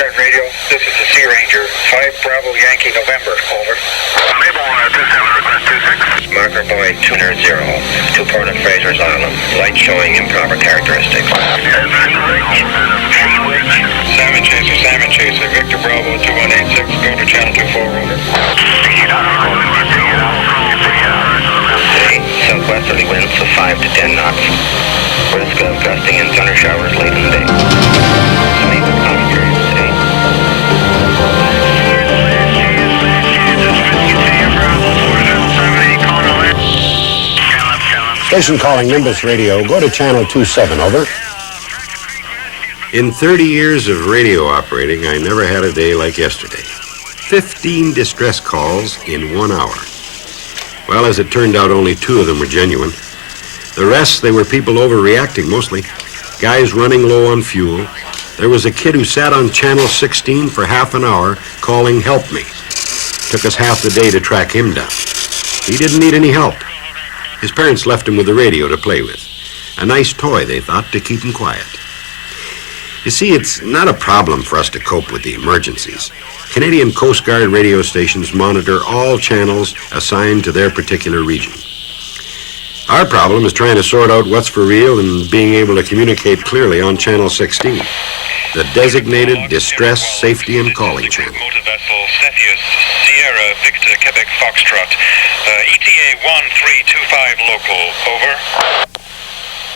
Guard Radio. This is the Sea Ranger. 5 Bravo Yankee November. Over. Naval 27, request 26. Marker Boy Tuner 0. 2-port of Fraser's Island. Light showing improper characteristics. Salmon Chaser. Victor Bravo 2186. Go to channel 24. Over. Today, southwesterly winds of 5 to 10 knots. Risk of gusting and thunder showers late in the day. Sunny with cloudy periods today. Station calling Nimbus Radio. Go to channel 27, over. In 30 years of radio operating, I never had a day like yesterday. 15 distress calls in 1 hour. Well, as it turned out, only 2 of them were genuine. The rest, they were people overreacting mostly. Guys running low on fuel. There was a kid who sat on channel 16 for half an hour calling help me. Took us half the day to track him down. He didn't need any help. His parents left him with a radio to play with. A nice toy, they thought, to keep him quiet. You see, it's not a problem for us to cope with the emergencies. Canadian Coast Guard radio stations monitor all channels assigned to their particular region. Our problem is trying to sort out what's for real and being able to communicate clearly on Channel 16, the designated Distress, Safety, and Calling Channel. Motor vessel Cepheus, Sierra, Victor, Quebec, Foxtrot. ETA 1325 local. Over.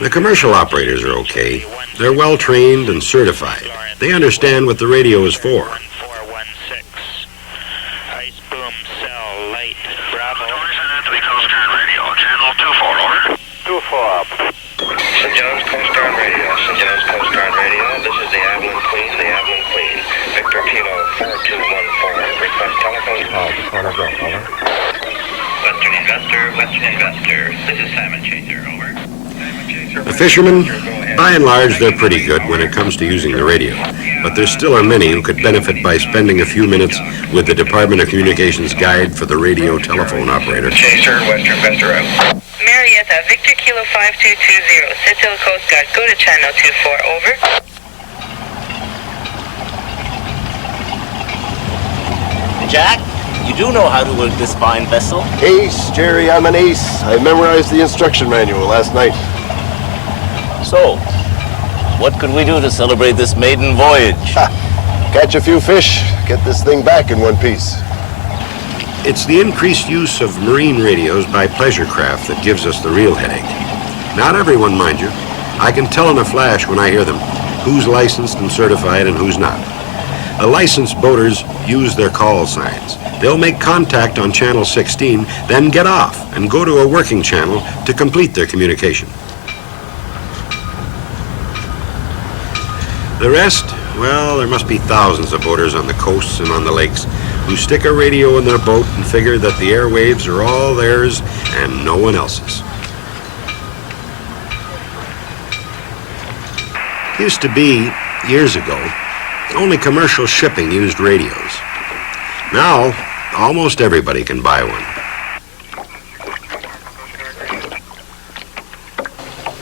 The commercial operators are okay. They're well trained and certified. They understand what the radio is for. 1416. Ice boom cell light. Bravo. Anthony Coast Guard Radio. Channel 24, over. 24 up. St. John's Coast Guard Radio. St. John's Coast Guard Radio. This is the Avalon Queen. Victor Kilo 4214. Request telephone call to Corner Grove. Over. Western Investor. This is Salmon Chaser. Over. The fishermen, by and large, they're pretty good when it comes to using the radio. But there still are many who could benefit by spending a few minutes with the Department of Communications guide for the radio telephone operator. Chaser, Western Investor out. Marietta, Victor Kilo 5220, Cecil Coast Guard. Go to channel 24, over. Jack, you do know how to work this fine vessel. Ace, Jerry, I'm an ace. I memorized the instruction manual last night. So, what could we do to celebrate this maiden voyage? Catch a few fish, get this thing back in one piece. It's the increased use of marine radios by pleasure craft that gives us the real headache. Not everyone, mind you. I can tell in a flash when I hear them who's licensed and certified and who's not. The licensed boaters use their call signs. They'll make contact on channel 16, then get off and go to a working channel to complete their communication. The rest, well, there must be thousands of boaters on the coasts and on the lakes who stick a radio in their boat and figure that the airwaves are all theirs and no one else's. Used to be, years ago, only commercial shipping used radios. Now, almost everybody can buy one.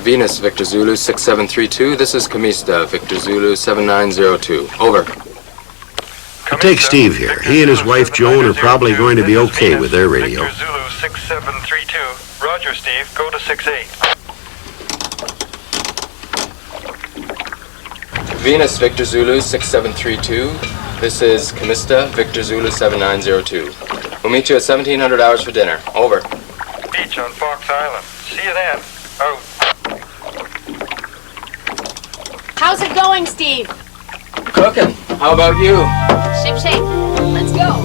Venus, Victor Zulu 6732. This is Camista, Victor Zulu 7902. Over. Take Steve here. He and his wife Joan are probably going to be okay with their radio. Victor Zulu 6732. Roger, Steve. Go to 68. Venus, Victor Zulu 6732. This is Camista, Victor Zulu 7902. We'll meet you at 1700 hours for dinner. Over. Beach on Fox Island. See you then. Out. How's it going, Steve? Cooking. How about you? Ship shape. Let's go.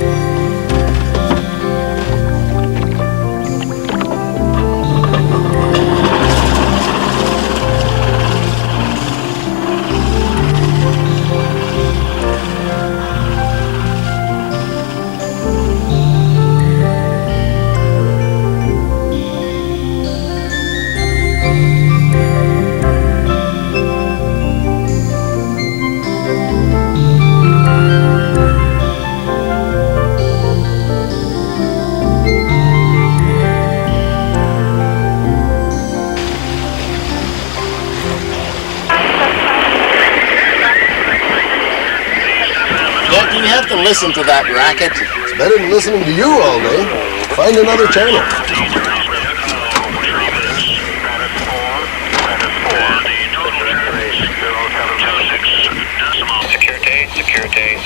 listen to that racket. It's better than listening to you all day. Find another channel.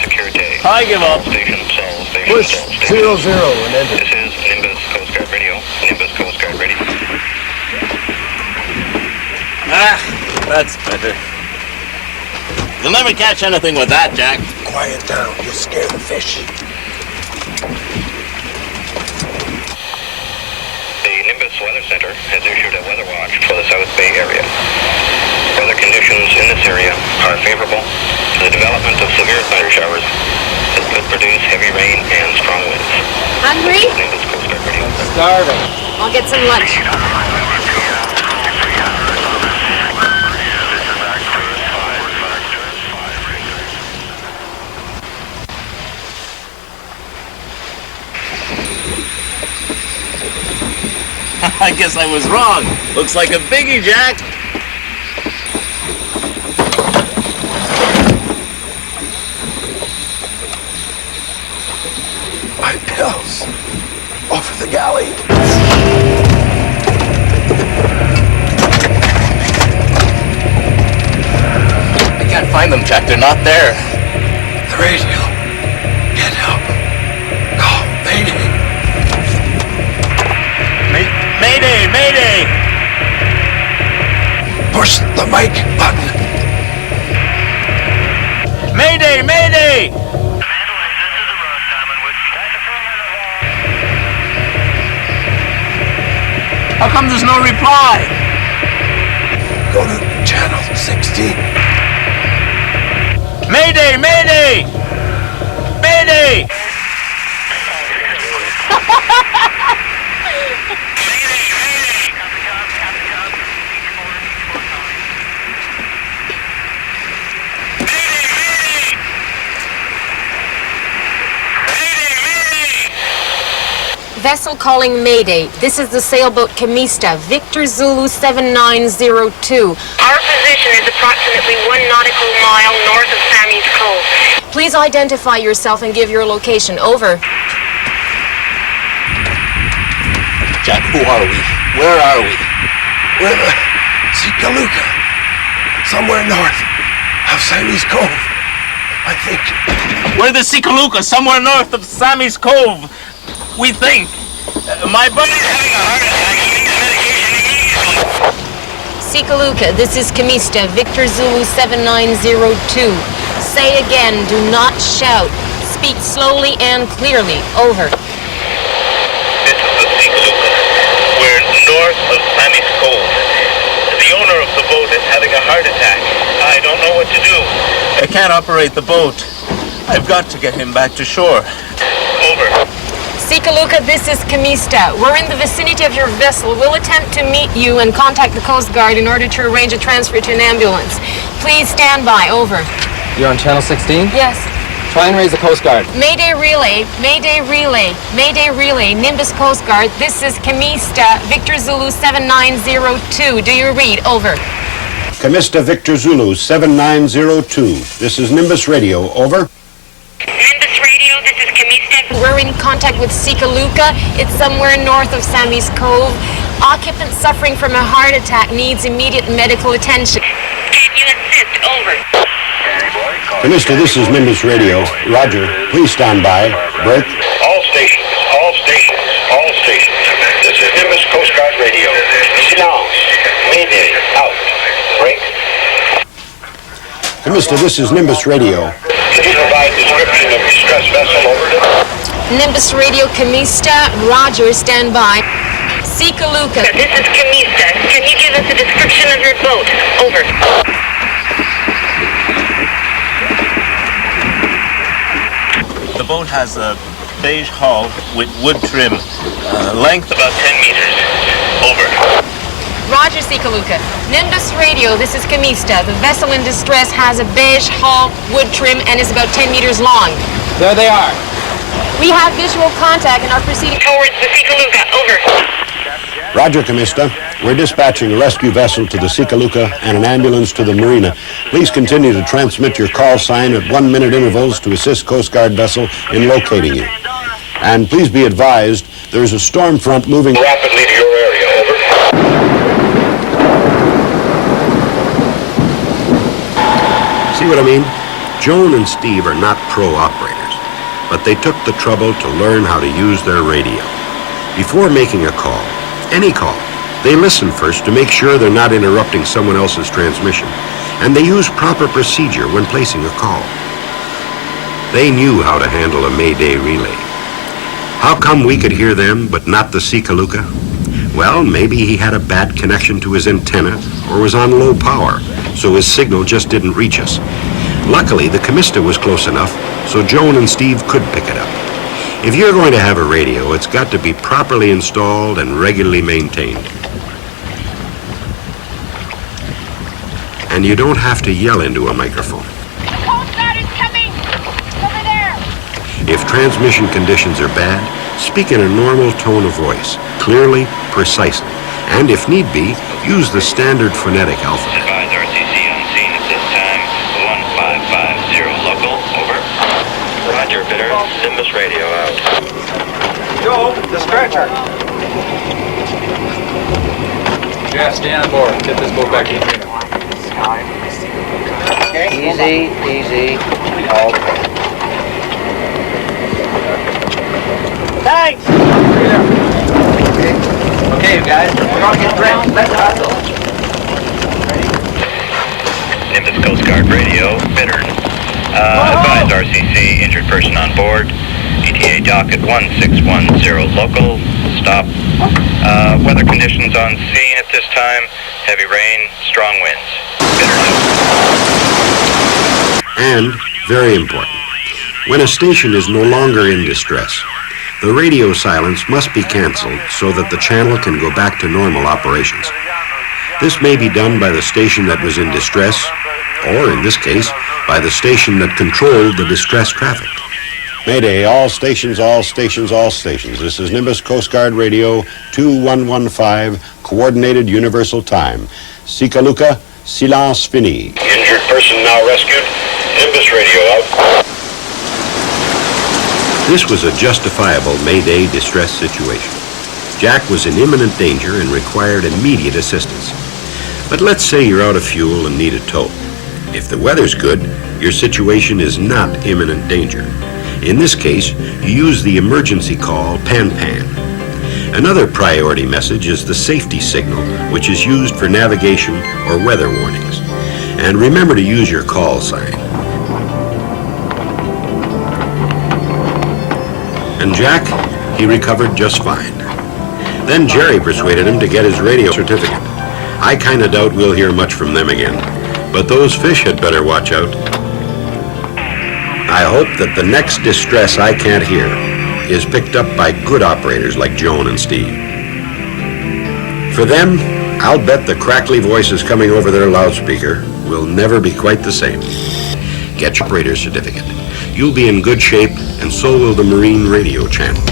Security. I give up. Station, Sol, station, Push Sol, station. 00 and enter. This is Nimbus Coast Guard Radio. Nimbus Coast Guard Radio. Ah, that's better. You'll never catch anything with that, Jack. Quiet down. You'll scare the fish. The Nimbus Weather Center has issued a weather watch for the South Bay area. Weather conditions in this area are favorable to the development of severe thunder showers that could produce heavy rain and strong winds. Hungry? Nimbus Coast Guard Radio. Starving. I'll get some lunch. I guess I was wrong. Looks like a biggie, Jack. My pills. Off of the galley. I can't find them, Jack. They're not there. The radio. Get help. Call Mayday. Mayday! Mayday! Push the mic button. Mayday! Mayday! How come there's no reply? Go to channel 16. Mayday! Mayday! Mayday! Vessel calling Mayday. This is the sailboat Camista, Victor Zulu 7902. Our position is approximately 1 nautical mile north of Sammy's Cove. Please identify yourself and give your location. Over. Jack, who are we? Where are we? We're the Sikaluka. Somewhere north of Sammy's Cove, I think. We're the Sikaluka, somewhere north of Sammy's Cove. We think. My buddy's having a heart attack. He needs medication immediately. Sikaluka, this is Camista, Victor Zulu 7902. Say again, do not shout. Speak slowly and clearly. Over. This is the Sikaluka. We're north of Sammy's Cove. The owner of the boat is having a heart attack. I don't know what to do. I can't operate the boat. I've got to get him back to shore. Over. Sikaluka, this is Camista. We're in the vicinity of your vessel. We'll attempt to meet you and contact the Coast Guard in order to arrange a transfer to an ambulance. Please stand by. Over. You're on channel 16? Yes. Try and raise the Coast Guard. Mayday relay, Mayday relay, Mayday relay, Nimbus Coast Guard. This is Camista, Victor Zulu 7902. Do you read? Over. Camista Victor Zulu 7902. This is Nimbus Radio. Over. Nimbus Radio, this is Camista. We're in contact with Sikaluka. It's somewhere north of Sammy's Cove. Occupant suffering from a heart attack needs immediate medical attention. Can you assist? Over. Camista, this is Nimbus Radio. Roger. Please stand by. Break. All stations, all stations, all stations. This is Nimbus Coast Guard Radio. Silence. Mayday. Out. Break. Camista, this is Nimbus Radio. Can you provide description of distress vessel? Over. Nimbus Radio Camista, Roger, stand by. Sikaluka. This is Camista. Can you give us a description of your boat? Over. The boat has a beige hull with wood trim, length about 10 meters. Over. Roger, Sikaluka. Nimbus Radio, this is Camista. The vessel in distress has a beige hull, wood trim, and is about 10 meters long. There they are. We have visual contact and are proceeding Towards the Sikaluka. Over. Roger, Camista. We're dispatching a rescue vessel to the Sikaluka and an ambulance to the marina. Please continue to transmit your call sign at 1-minute intervals to assist Coast Guard vessel in locating you. And please be advised, there's a storm front moving Rapidly to your area, over. See what I mean? Joan and Steve are not pro operators, but they took the trouble to learn how to use their radio. Before making a call, any call, they listen first to make sure they're not interrupting someone else's transmission, and they use proper procedure when placing a call. They knew how to handle a Mayday relay. How come we could hear them but not the Sikaluka? Well, maybe he had a bad connection to his antenna or was on low power, so his signal just didn't reach us. Luckily, the Comista was close enough, so Joan and Steve could pick it up. If you're going to have a radio, it's got to be properly installed and regularly maintained. And you don't have to yell into a microphone. The Coast Guard is coming! Over there! If transmission conditions are bad, speak in a normal tone of voice, clearly, precisely, and if need be, use the standard phonetic alphabet. Advise RCC on scene at this time. 1550 local, over. Roger, bidder. Nimbus radio out. Joe, the stretcher. Jeff, stand aboard. Get this boat back in here. Easy, easy. Okay. Thanks! Okay, you guys, we're gonna get dressed. Let's hustle. Nimbus Coast Guard radio, bidder. Advise RCC, injured person on board. ETA docket 1610 local, stop. Weather conditions on scene at this time, heavy rain, strong winds. And, very important, when a station is no longer in distress, the radio silence must be canceled so that the channel can go back to normal operations. This may be done by the station that was in distress, or in this case, by the station that controlled the distress traffic. Mayday, all stations, all stations, all stations. This is Nimbus Coast Guard Radio 2115, Coordinated Universal Time. Sikaluka, silence fini. Injured person now rescued. Nimbus radio out. This was a justifiable Mayday distress situation. Jack was in imminent danger and required immediate assistance. But let's say you're out of fuel and need a tow. If the weather's good, your situation is not imminent danger. In this case, you use the emergency call pan-pan. Another priority message is the safety signal, which is used for navigation or weather warnings. And remember to use your call sign. And Jack, he recovered just fine. Then Jerry persuaded him to get his radio certificate. I kind of doubt we'll hear much from them again, but those fish had better watch out. I hope that the next distress I can't hear is picked up by good operators like Joan and Steve. For them, I'll bet the crackly voices coming over their loudspeaker will never be quite the same. Get your operator certificate. You'll be in good shape, and so will the Marine radio channels.